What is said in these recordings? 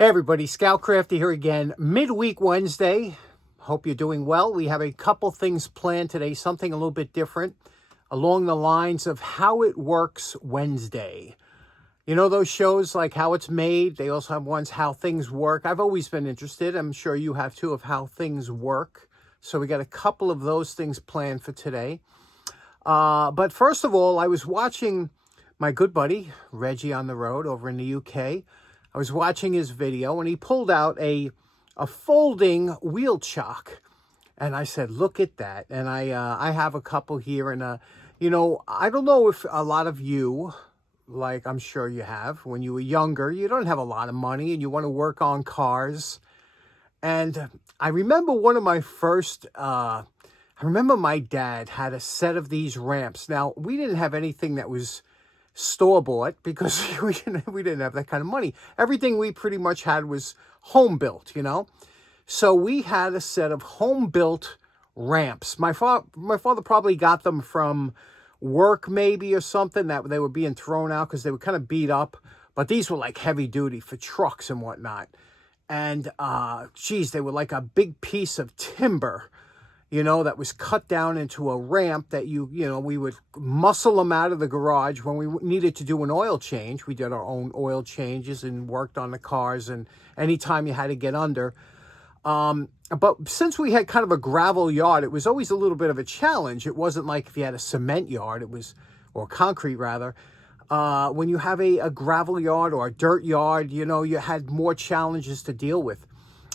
Hey everybody, Scout Crafty here again. Midweek Wednesday. Hope you're doing well. We have a couple things planned today, something a little bit different along the lines of How It Works Wednesday. You know those shows like How It's Made? They also have ones How Things Work. I've always been interested, I'm sure you have too, of how things work. So we got a couple of those things planned for today. But first of all, I was watching my good buddy, Reggie on the road over in the UK. I was watching his video and he pulled out a folding wheel chock. And I said, look at that. And I have a couple here. And, I don't know if a lot of you, like I'm sure you have, when you were younger, you don't have a lot of money and you want to work on cars. And I remember one of my first, I remember my dad had a set of these ramps. Now, we didn't have anything that was store-bought because we didn't have that kind of money. Everything we pretty much had was home-built, So we had a set of home-built ramps. My father probably got them from work maybe or something, that they were being thrown out because they were kind of beat up. But these were like heavy-duty for trucks and whatnot. And, they were like a big piece of timber, that was cut down into a ramp that we would muscle them out of the garage when we needed to do an oil change. We did our own oil changes and worked on the cars, and anytime you had to get under. But since we had kind of a gravel yard, it was always a little bit of a challenge. It wasn't like if you had a cement yard, or concrete rather. When you have a gravel yard or a dirt yard, you had more challenges to deal with.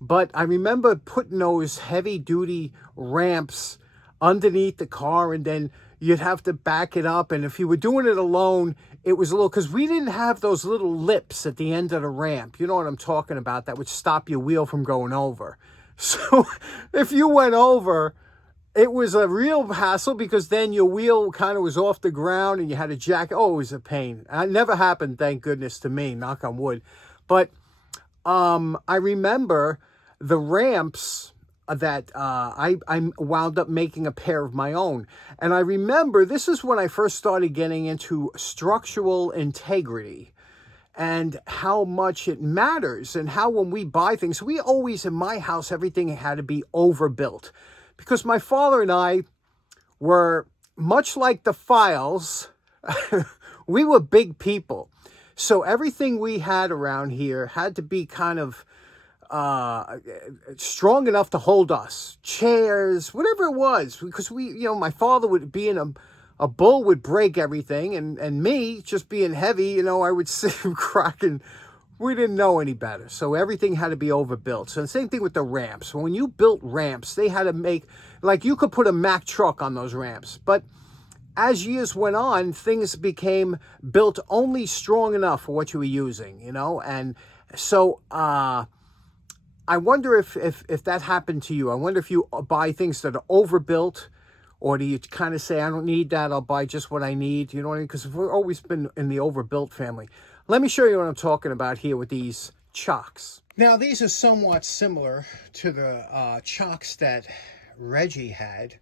But I remember putting those heavy-duty ramps underneath the car, and then you'd have to back it up. And if you were doing it alone, it was a little, because we didn't have those little lips at the end of the ramp. You know what I'm talking about? That would stop your wheel from going over. So if you went over, it was a real hassle because then your wheel kind of was off the ground and you had to jack. Oh, it was a pain. It never happened, thank goodness, to me, knock on wood. But I remember the ramps that I wound up making a pair of my own. And I remember this is when I first started getting into structural integrity and how much it matters, and how when we buy things, we always, in my house, everything had to be overbuilt. Because my father and I were, much like the Files, we were big people. So everything we had around here had to be kind of strong enough to hold us. Chairs, whatever it was. Because my father would be in a bull would break everything. And me, just being heavy, I would sit and crack, and we didn't know any better. So everything had to be overbuilt. So the same thing with the ramps. When you built ramps, they had to make, like you could put a Mack truck on those ramps. But as years went on, things became built only strong enough for what you were using, And so I wonder if that happened to you. I wonder if you buy things that are overbuilt, or do you kind of say, I don't need that, I'll buy just what I need, you know what I mean? Because we've always been in the overbuilt family. Let me show you what I'm talking about here with these Chocks. Now, these are somewhat similar to the Chocks that Reggie had.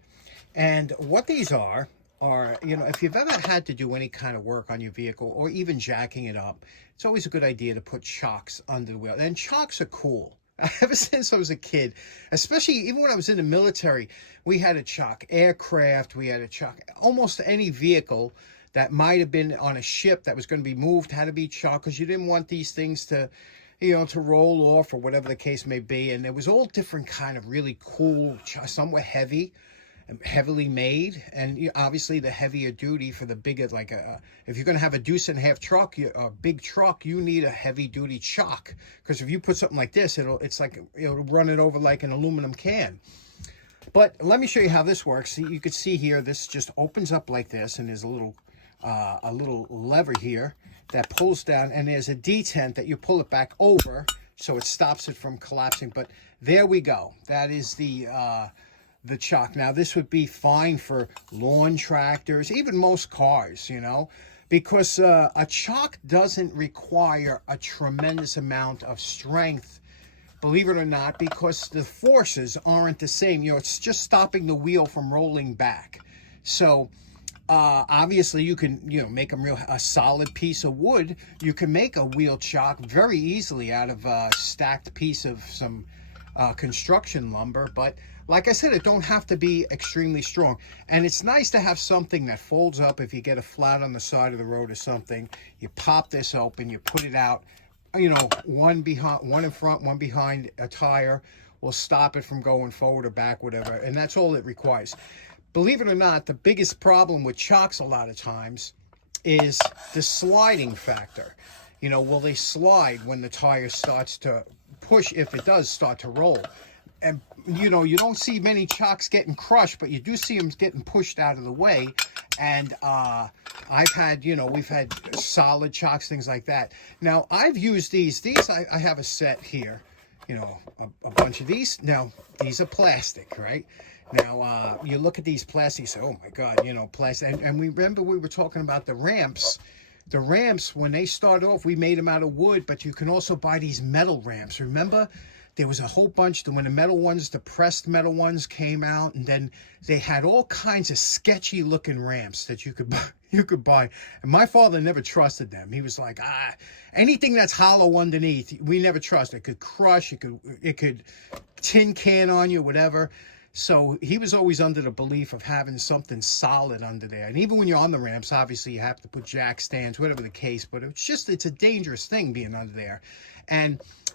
And what these are, if you've ever had to do any kind of work on your vehicle or even jacking it up, it's always a good idea to put Chocks under the wheel. And Chocks are cool. Ever since I was a kid, especially even when I was in the military, we had a chock. Aircraft, we had a chock. Almost any vehicle that might have been on a ship that was going to be moved had to be chock, because you didn't want these things to, to roll off or whatever the case may be. And there was all different kind of really cool, some were heavy, heavily made, and obviously the heavier duty for the bigger, if you're going to have a deuce-and-a-half truck, a big truck, you need a heavy-duty chock, because if you put something like this, it'll run it over like an aluminum can. But let me show you how this works. See, you can see here, this just opens up like this, and there's a little lever here that pulls down, and there's a detent that you pull it back over so it stops it from collapsing. But there we go. That is the chock. Now, this would be fine for lawn tractors, even most cars, because a chock doesn't require a tremendous amount of strength, believe it or not, because the forces aren't the same. It's just stopping the wheel from rolling back. So Obviously, you can, make a solid piece of wood. You can make a wheel chock very easily out of a stacked piece of some construction lumber. But like I said, it don't have to be extremely strong. And it's nice to have something that folds up if you get a flat on the side of the road or something. You pop this open, you put it out, one in front, one behind a tire will stop it from going forward or back, whatever. And that's all it requires. Believe it or not, the biggest problem with chocks a lot of times is the sliding factor. Will they slide when the tire starts to push, if it does start to roll? And, you don't see many chocks getting crushed, but you do see them getting pushed out of the way. And I've had, we've had solid chocks, things like that. Now, I've used these. I have a set here, a bunch of these. Now, these are plastic, right? Now, you look at these plastics, you say, oh my God, plastic. And we remember we were talking about the ramps. The ramps, when they started off, we made them out of wood, but you can also buy these metal ramps. Remember, there was a whole bunch, when the metal ones, the pressed metal ones came out, and then they had all kinds of sketchy looking ramps that you could buy. And my father never trusted them. He was like, anything that's hollow underneath, we never trust. It could crush, it could tin can on you, whatever. So he was always under the belief of having something solid under there. And even when you're on the ramps, obviously you have to put jack stands, whatever the case, but it's a dangerous thing being under there.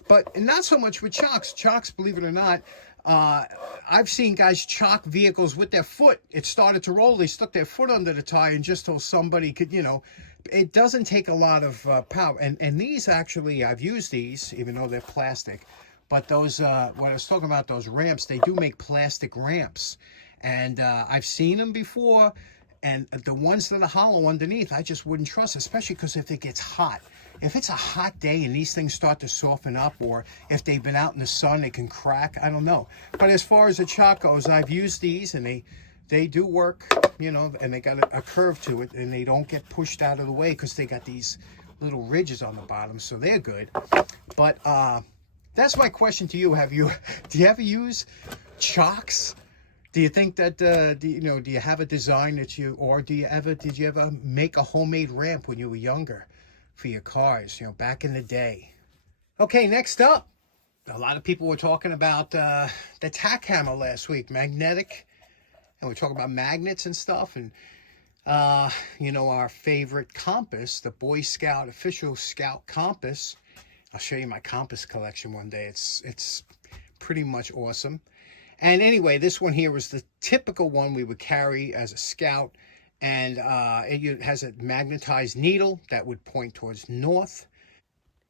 But not so much with chocks. Chocks, believe it or not, I've seen guys chock vehicles with their foot. It started to roll, they stuck their foot under the tire, and just so somebody could, it doesn't take a lot of power. And these actually, I've used these, even though they're plastic. But those, when I was talking about those ramps, they do make plastic ramps. And I've seen them before. And the ones that are hollow underneath, I just wouldn't trust, especially because if it gets hot. If it's a hot day and these things start to soften up, or if they've been out in the sun, they can crack. I don't know. But as far as the chock goes, I've used these, and they do work, and they got a curve to it, and they don't get pushed out of the way because they got these little ridges on the bottom, so they're good. But that's my question to you. Do you ever use chocks? Do you think that, do you have a design that did you ever make a homemade ramp when you were younger for your cars, back in the day? Okay, next up, a lot of people were talking about the Tack Hammer last week, magnetic, and we're talking about magnets and stuff, and our favorite compass, the Boy Scout official Scout compass. I'll show you my compass collection one day. It's pretty much awesome. And anyway, this one here was the typical one we would carry as a Scout. And it has a magnetized needle that would point towards north.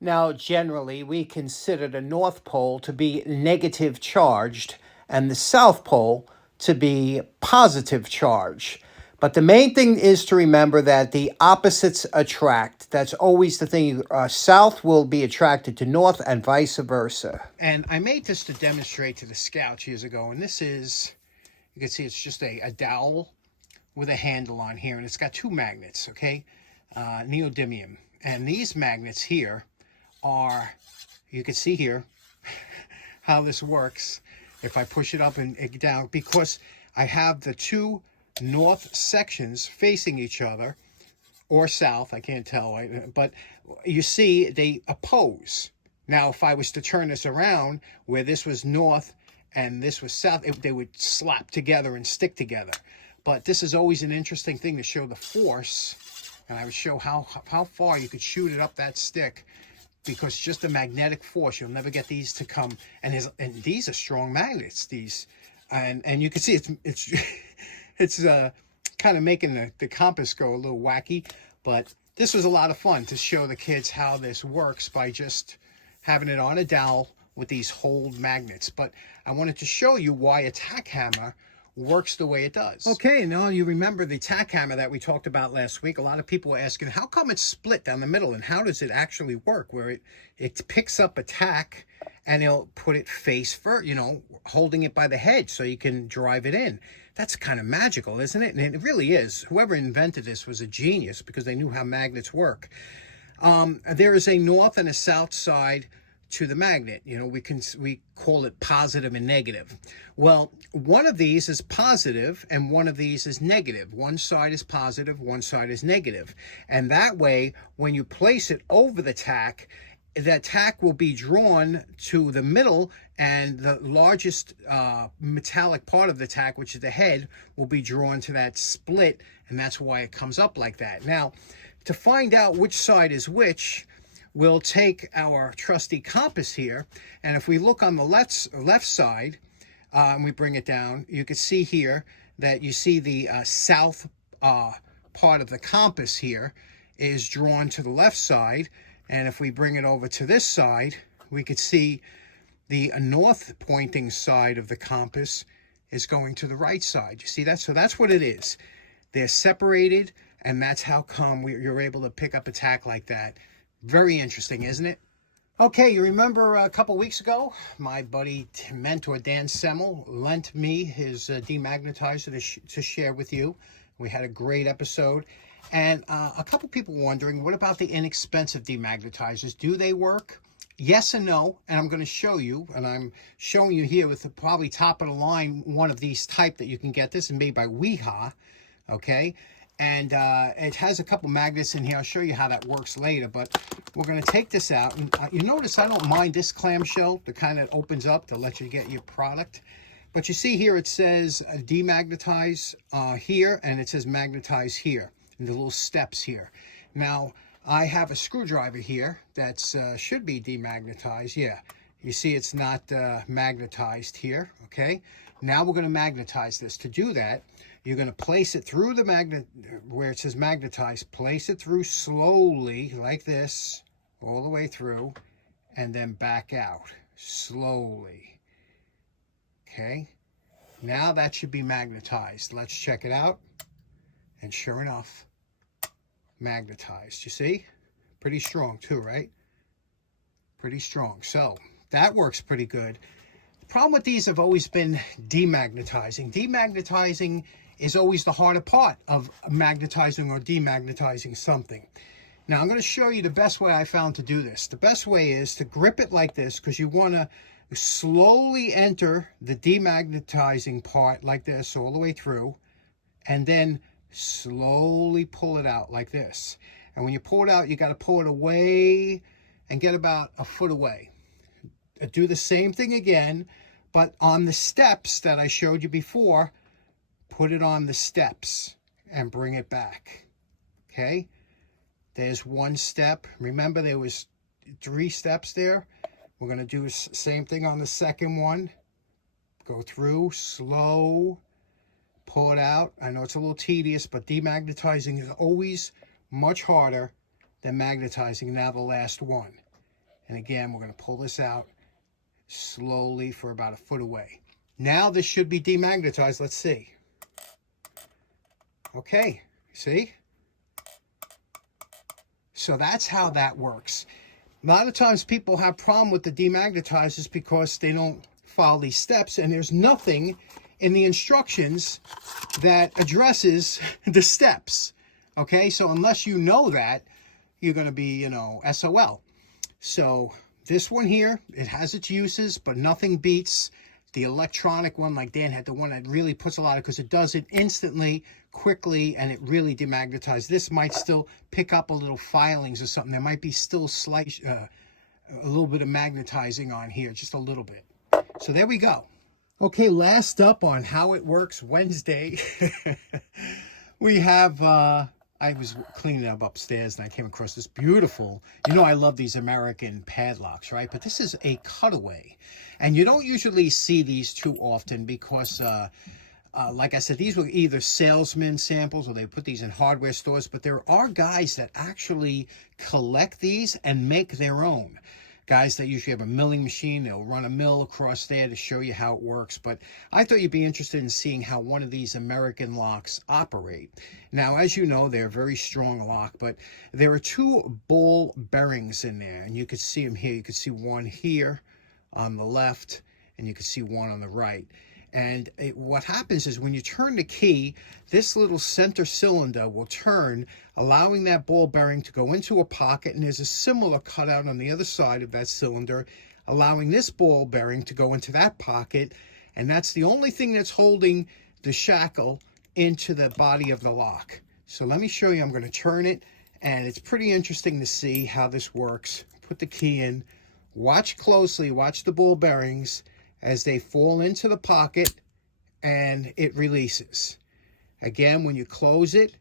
Now, generally, we consider the North Pole to be negative charged and the South Pole to be positive charged. But the main thing is to remember that the opposites attract. That's always the thing. South will be attracted to north and vice versa. And I made this to demonstrate to the Scouts years ago. And this is, you can see it's just a dowel with a handle on here. And it's got two magnets, okay? Neodymium. And these magnets here are, you can see here how this works. If I push it up and down, because I have the two north sections facing each other, or south, I can't tell, but you see they oppose. Now, if I was to turn this around, where this was north and this was south, they would slap together and stick together. But this is always an interesting thing to show the force, and I would show how far you could shoot it up that stick, because just the magnetic force, you'll never get these to come. And these are strong magnets. These, and you can see it's kind of making the compass go a little wacky. But this was a lot of fun to show the kids how this works by just having it on a dowel with these hold magnets. But I wanted to show you why a tack hammer works the way it does. Okay, now you remember the tack hammer that we talked about last week. A lot of people were asking, how come it's split down the middle, and how does it actually work, where it picks up a tack and it'll put it face first, holding it by the head so you can drive it in. That's kind of magical, isn't it? And it really is. Whoever invented this was a genius, because they knew how magnets work. There is a north and a south side to the magnet. You know, we call it positive and negative. Well, one of these is positive and one of these is negative. One side is positive, one side is negative. And that way, when you place it over the tack, that tack will be drawn to the middle, and the largest metallic part of the tack, which is the head, will be drawn to that split, and that's why it comes up like that. Now, to find out which side is which, we'll take our trusty compass here, and if we look on the left side, and we bring it down, you can see here that you see the south part of the compass here is drawn to the left side. And if we bring it over to this side, we could see the north pointing side of the compass is going to the right side. You see that? So that's what it is. They're separated, and that's how come you're able to pick up a tack like that. Very interesting, isn't it? Okay, you remember a couple weeks ago, my buddy, mentor Dan Semmel, lent me his demagnetizer to share with you. We had a great episode. And a couple people wondering, what about the inexpensive demagnetizers? Do they work? Yes and no, and I'm going to show you, and I'm showing you here with the probably top of the line one of these type that you can get. This is made by Weha, okay? And it has a couple magnets in here. I'll show you how that works later, but we're going to take this out. And you notice I don't mind this clamshell, the kind that opens up to let you get your product. But you see here it says demagnetize here, and it says magnetize here. The little steps here. Now, I have a screwdriver here that should be demagnetized. Yeah, you see it's not magnetized here, okay? Now we're going to magnetize this. To do that, you're going to place it through the magnet, where it says magnetize, place it through slowly, like this, all the way through, and then back out, slowly. Okay? Now that should be magnetized. Let's check it out. And sure enough, magnetized. You see? Pretty strong too, right? Pretty strong. So that works pretty good. The problem with these have always been demagnetizing. Demagnetizing is always the harder part of magnetizing or demagnetizing something. Now I'm going to show you the best way I found to do this. The best way is to grip it like this, because you want to slowly enter the demagnetizing part like this all the way through, and then slowly pull it out like this. And when you pull it out, you got to pull it away and get about a foot away. Do the same thing again, but on the steps that I showed you before, put it on the steps and bring it back. Okay? There's one step. Remember, there was 3 steps there. We're going to do the same thing on the second one. Go through, slow, pull it out. I know it's a little tedious, but demagnetizing is always much harder than magnetizing. Now the last one. And again, we're going to pull this out slowly for about a foot away. Now this should be demagnetized. Let's see. Okay, see? So that's how that works. A lot of times people have problem with the demagnetizers because they don't follow these steps, and there's nothing in the instructions that addresses the steps. Okay, so unless you know that, you're going to be, you know, SOL. So this one here, it has its uses, but nothing beats the electronic one like Dan had, the one that really puts a lot of, because it does it instantly, quickly, and it really demagnetizes. This might still pick up a little filings or something. There might be still slight, a little bit of magnetizing on here, just a little bit. So there we go. Okay, last up on how it works Wednesday, we have, I was cleaning up upstairs and I came across this beautiful, you know I love these American padlocks, right? But this is a cutaway. And you don't usually see these too often because, like I said, these were either salesman samples or they put these in hardware stores. But there are guys that actually collect these and make their own. Guys that usually have a milling machine, they'll run a mill across there to show you how it works. But I thought you'd be interested in seeing how one of these American locks operate. Now, as you know, they're a very strong lock, but there are 2 ball bearings in there, and you can see them here. You can see one here on the left, and you can see one on the right. And what happens is when you turn the key, this little center cylinder will turn, allowing that ball bearing to go into a pocket, and there's a similar cutout on the other side of that cylinder, allowing this ball bearing to go into that pocket, and that's the only thing that's holding the shackle into the body of the lock. So let me show you. I'm going to turn it, and it's pretty interesting to see how this works. Put the key in, watch closely, watch the ball bearings as they fall into the pocket, and it releases. Again, when you close it,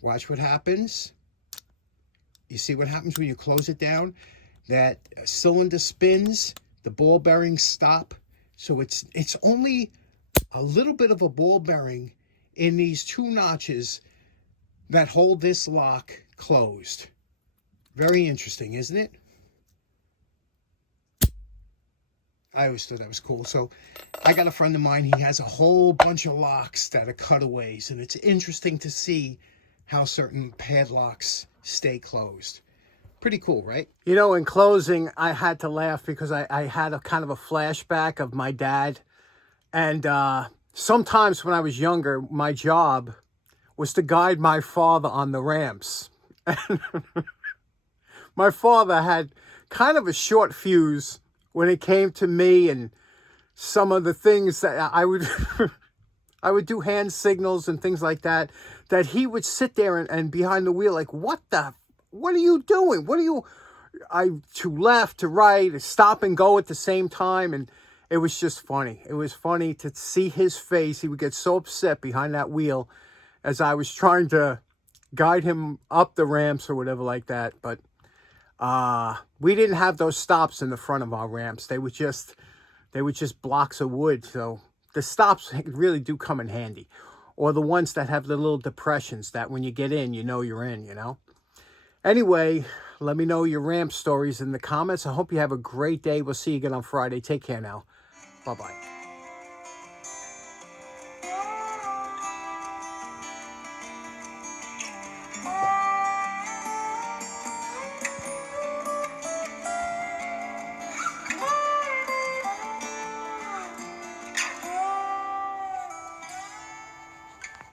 watch what happens. You see what happens when you close it down? That cylinder spins, the ball bearings stop. So it's only a little bit of a ball bearing in these two notches that hold this lock closed. Very interesting, isn't it? I always thought that was cool. So I got a friend of mine, he has a whole bunch of locks that are cutaways, and it's interesting to see how certain padlocks stay closed. Pretty cool, right? You know, in closing, I had to laugh because I had a kind of a flashback of my dad. And sometimes when I was younger, my job was to guide my father on the ramps. And my father had kind of a short fuse when it came to me and some of the things that I would I would do hand signals and things like that, that he would sit there and behind the wheel like, what are you doing? To left, to right, stop and go at the same time. And it was just funny. It was funny to see his face. He would get so upset behind that wheel as I was trying to guide him up the ramps or whatever like that. But we didn't have those stops in the front of our ramps. They were just blocks of wood. So the stops really do come in handy. Or the ones that have the little depressions that when you get in, you know you're in, you know. Anyway, let me know your ramp stories in the comments. I hope you have a great day. We'll see you again on Friday. Take care now. Bye-bye.